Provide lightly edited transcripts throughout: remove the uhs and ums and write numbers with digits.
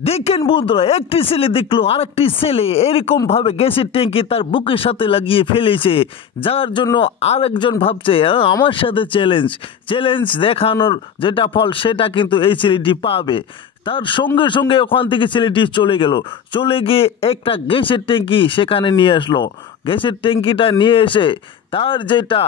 দেখেন বন্ধুরা, একটি ছেলে দেখলো আরেকটি ছেলে এরকম ভাবে গ্যাসের ট্যাঙ্কি তার বুকের সাথে লাগিয়ে ফেলেছে, যার জন্য আরেকজন ভাবছে আমার সাথে চ্যালেঞ্জ দেখানোর যেটা ফল সেটা কিন্তু এই ছেলেটি পাবে। তার সঙ্গে সঙ্গে ওখান থেকে ছেলেটি চলে গিয়ে একটা গ্যাসের ট্যাঙ্কি সেখানে নিয়ে আসলো। গ্যাসের ট্যাঙ্কিটা নিয়ে এসে তার যেটা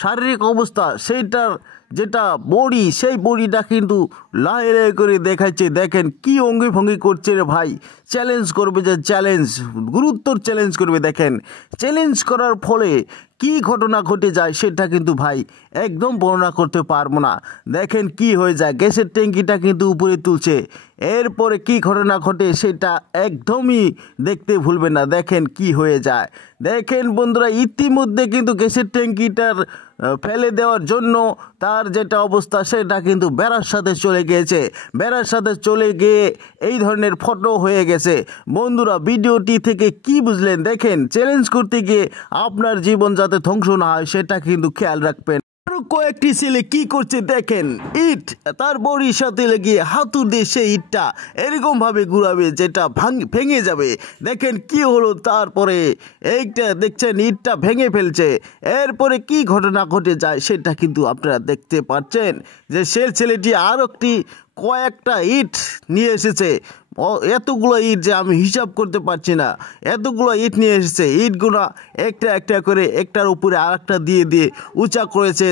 শারীরিক অবস্থা সেইটার যেটা বডি সেই বডিটা কিন্তু লাই লাই করে দেখাচ্ছে। দেখেন কি অঙ্গি ভঙ্গি করছে রে ভাই, চ্যালেঞ্জ করবে, যে গুরুত্বর চ্যালেঞ্জ করবে। দেখেন চ্যালেঞ্জ করার ফলে কি ঘটনা ঘটে যায় সেটা কিন্তু ভাই একদম বর্ণনা করতে পারবো না। দেখেন কি হয়ে যায়, গ্যাসের ট্যাঙ্কিটা কিন্তু উপরে তুলছে, এরপরে কি ঘটনা ঘটে সেটা একদমই দেখতে ভুলবেন না। দেখেন কি হয়ে যায়। দেখেন বন্ধুরা, ইতিমধ্যে কিন্তু গ্যাসের ট্যাঙ্কিটার ফেলে দেওয়ার জন্য তার যেটা অবস্থা সেটা কিন্তু বেড়ার সাথে চলে গিয়েছে। বেড়ার সাথে চলে গিয়ে এই ধরনের ফটো হয়ে গেছে। বন্ধুরা, ভিডিওটি থেকে কি বুঝলেন? দেখেন চ্যালেঞ্জ করতে গিয়ে আপনার জীবন যাতে ধ্বংস না হয় সেটা কিন্তু খেয়াল রাখবেন। আরো কয়েকটি ছেলে কি করছে দেখেন, ইট তার বডির সাথে লেগে হাতুড় দিয়ে সেই ইটটা এরকম ভাবে ঘুরাবে যেটা ভেঙে যাবে। দেখেন কি হলো, তারপরে এইটা দেখছেন ইটটা ভেঙে ফেলছে। এরপরে কি ঘটনা ঘটে যায় সেটা কিন্তু আপনারা দেখতে পাচ্ছেন, যে সেই ছেলেটি আরো কয়েকটা ইট নিয়ে এসেছে। এতগুলো ইট যে আমি হিসাব করতে পারছি না, এতগুলো ইট নিয়ে এসেছে। ইটগুলো একটা একটা করে একটার উপরে আরেকটা দিয়ে উঁচা করেছে,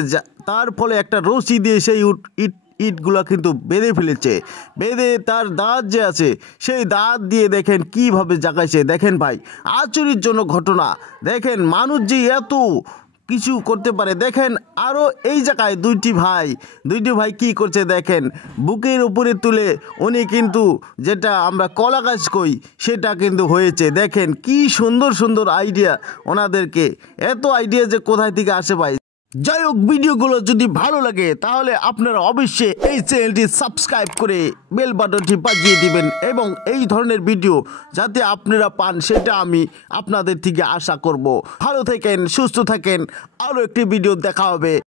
তার ফলে একটা রশি দিয়ে সেই ইটগুলো কিন্তু বেঁধে ফেলেছে। বেঁধে তার দাঁত যে আছে সেই দাঁত দিয়ে দেখেন কিভাবে জাগাইছে। দেখেন ভাই, আশ্চর্যজনক ঘটনা। দেখেন মানুষ যে এত কিছু করতে পারে। দেখেন আরও এই জায়গায় দুইটি ভাই কি করছে দেখেন, বুকের উপরে তুলে উনি কিন্তু যেটা আমরা কলা গাছ কই সেটা কিন্তু হয়েছে। দেখেন কি সুন্দর আইডিয়া ওনাদেরকে, এত আইডিয়া যে কোথায় থেকে আসে ভাই। যাই হোক, ভিডিওগুলো যদি ভালো লাগে তাহলে আপনারা অবশ্যই এই চ্যানেলটি সাবস্ক্রাইব করে বেল বাটনটি বাজিয়ে দিবেন, এবং এই ধরনের ভিডিও যাতে আপনারা পান সেটা আমি আপনাদের থেকে আশা করব। ভালো থাকেন, সুস্থ থাকেন, আরও একটি ভিডিও দেখা হবে।